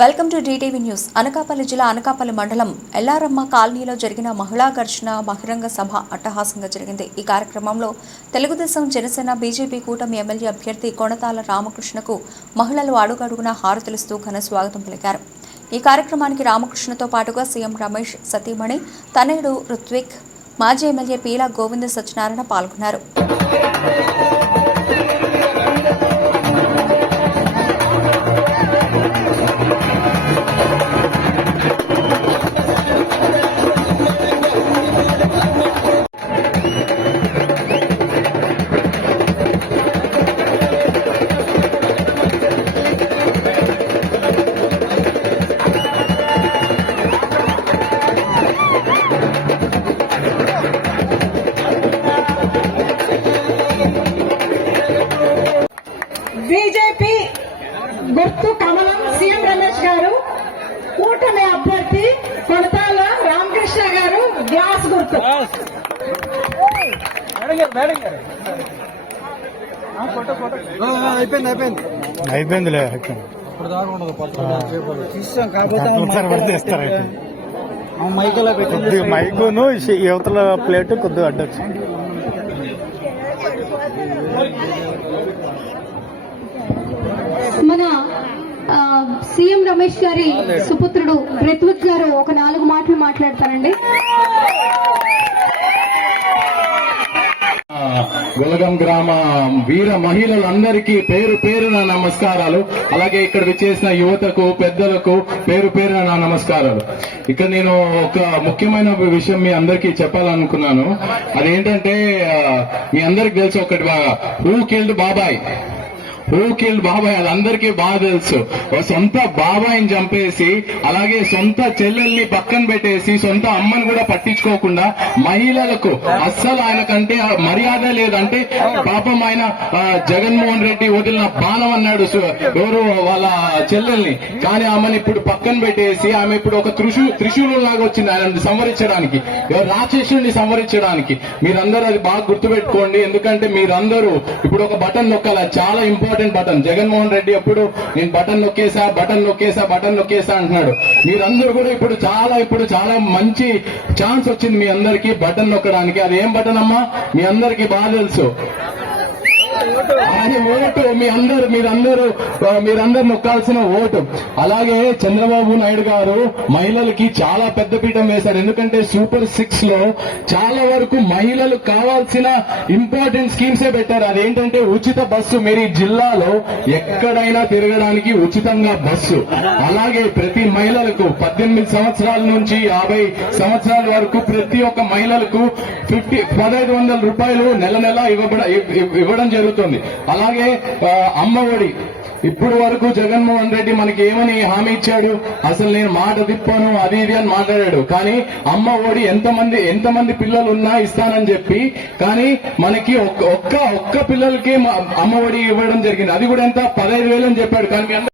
Welcome to DTV news. Anakapalli జిల్లా అనకాపల్లి మండలం ఎల్లారమ్మ కాలనీలో జరిగిన మహిళా ఘర్షణ బహిరంగ సభ అట్టహాసంగా జరిగింది. ఈ కార్యక్రమంలో తెలుగుదేశం జనసేన బీజేపీ కూటమి ఎమ్మెల్యే అభ్యర్థి కొణతాల రామకృష్ణకు మహిళలు అడుగడుగున హారతులిస్తూ ఘన స్వాగతం పలికారు. ఈ కార్యక్రమానికి రామకృష్ణతో పాటుగా సీఎం రమేష్ సతీమణి తనయుడు రుత్విక్ మాజీ ఎమ్మెల్యే పీలా గోవింద సత్యనారాయణ పాల్గొన్నారు. గుర్తు కమలం సీఎం రమేష్ గారు కూటమి అభ్యర్థి కొడతాల రామకృష్ణ గారు గ్లాస్ గుర్తు. అయిపోయింది అయిపోయింది. అయిపోయిందిలే ఇప్పుడు దాకా ఉండదు తీసాం కాకపోతే మైకును ఈ యువతల ప్లేట్ కొద్దిగా అడ్డొచ్చు. మన సీఎం రమేష్ గారి సుపుత్రుడు రిత్విక్ గారు ఒక నాలుగు మాటలు మాట్లాడతారండి. గులగం గ్రామ వీర మహిళలందరికీ పేరు పేరున నమస్కారాలు. అలాగే ఇక్కడ విచ్చేసిన యువతకు పెద్దలకు పేరు పేరున నా నమస్కారాలు. ఇక్కడ నేను ఒక ముఖ్యమైన విషయం మీ అందరికీ చెప్పాలనుకున్నాను. అదేంటంటే మీ అందరికి తెలుసు ఒకటి బాగా. హూ కిల్డ్ బాబాయ్. హూ బాబాయ్ అది అందరికీ బాగా తెలుసు. ఓ సొంత బాబాయిని చంపేసి అలాగే సొంత చెల్లెల్ని పక్కన పెట్టేసి సొంత అమ్మని కూడా పట్టించుకోకుండా మహిళలకు అస్సలు ఆయన కంటే మర్యాద లేదంటే పాపం ఆయన జగన్మోహన్ రెడ్డి వదిలిన బాణం అన్నాడు సు- ఎవరు వాళ్ళ చెల్లెల్ని. కానీ ఆమెను ఇప్పుడు పక్కన పెట్టేసి ఆమె ఇప్పుడు ఒక త్రిశూ త్రిశూలు లాగా వచ్చింది ఆయన సంవరించడానికి. ఎవరు సంవరించడానికి. మీరందరూ అది బాగా గుర్తుపెట్టుకోండి. ఎందుకంటే మీరందరూ ఇప్పుడు ఒక బటన్ నొక్కాల. చాలా ఇంపార్టెంట్. బటన్. జగన్మోహన్ రెడ్డి ఎప్పుడు నేను బటన్ నొక్కేసా బటన్ నొక్కేసా బటన్ నొక్కేసా అంటున్నాడు. మీరందరూ కూడా ఇప్పుడు చాలా ఇప్పుడు చాలా మంచి ఛాన్స్ వచ్చింది మీ అందరికీ బటన్ నొక్కడానికి. అది ఏం బటన్ అమ్మా మీ అందరికీ బాగా తెలుసు. కానీ ఓటు మీ అందరు మీరందరూ మీరందరు నొక్కాల్సిన ఓటు. అలాగే చంద్రబాబు నాయుడు గారు మహిళలకి చాలా పెద్ద పీఠం వేశారు. ఎందుకంటే సూపర్ సిక్స్లో చాలా వరకు మహిళలు కావాల్సిన ఇంపార్టెంట్ స్కీమ్సే పెట్టారు. అదేంటంటే ఉచిత బస్సు మీరు ఈ జిల్లాలో ఎక్కడైనా తిరగడానికి ఉచితంగా బస్సు. అలాగే ప్రతి మహిళలకు పద్దెనిమిది సంవత్సరాల నుంచి యాభై సంవత్సరాల వరకు ప్రతి ఒక్క మహిళలకు ఫిఫ్టీ పదహైదు వందల రూపాయలు నెల నెల ఇవ్వబడ ఇవ్వడం జరుగుతుంది. అలాగే అమ్మ ఒడి ఇప్పుడు వరకు జగన్మోహన్ రెడ్డి మనకి ఏమని హామీ ఇచ్చాడు? అసలు నేను మాట తిప్పాను అది ఇది అని మాట్లాడాడు. కానీ అమ్మ ఒడి ఎంతమంది ఎంతమంది పిల్లలు ఉన్నా ఇస్తానని చెప్పి కానీ మనకి ఒక్క ఒక్క ఒక్క పిల్లలకి అమ్మ ఒడి ఇవ్వడం జరిగింది. అది కూడా ఎంత? పదహైదు వేలు అని చెప్పాడు. కానీ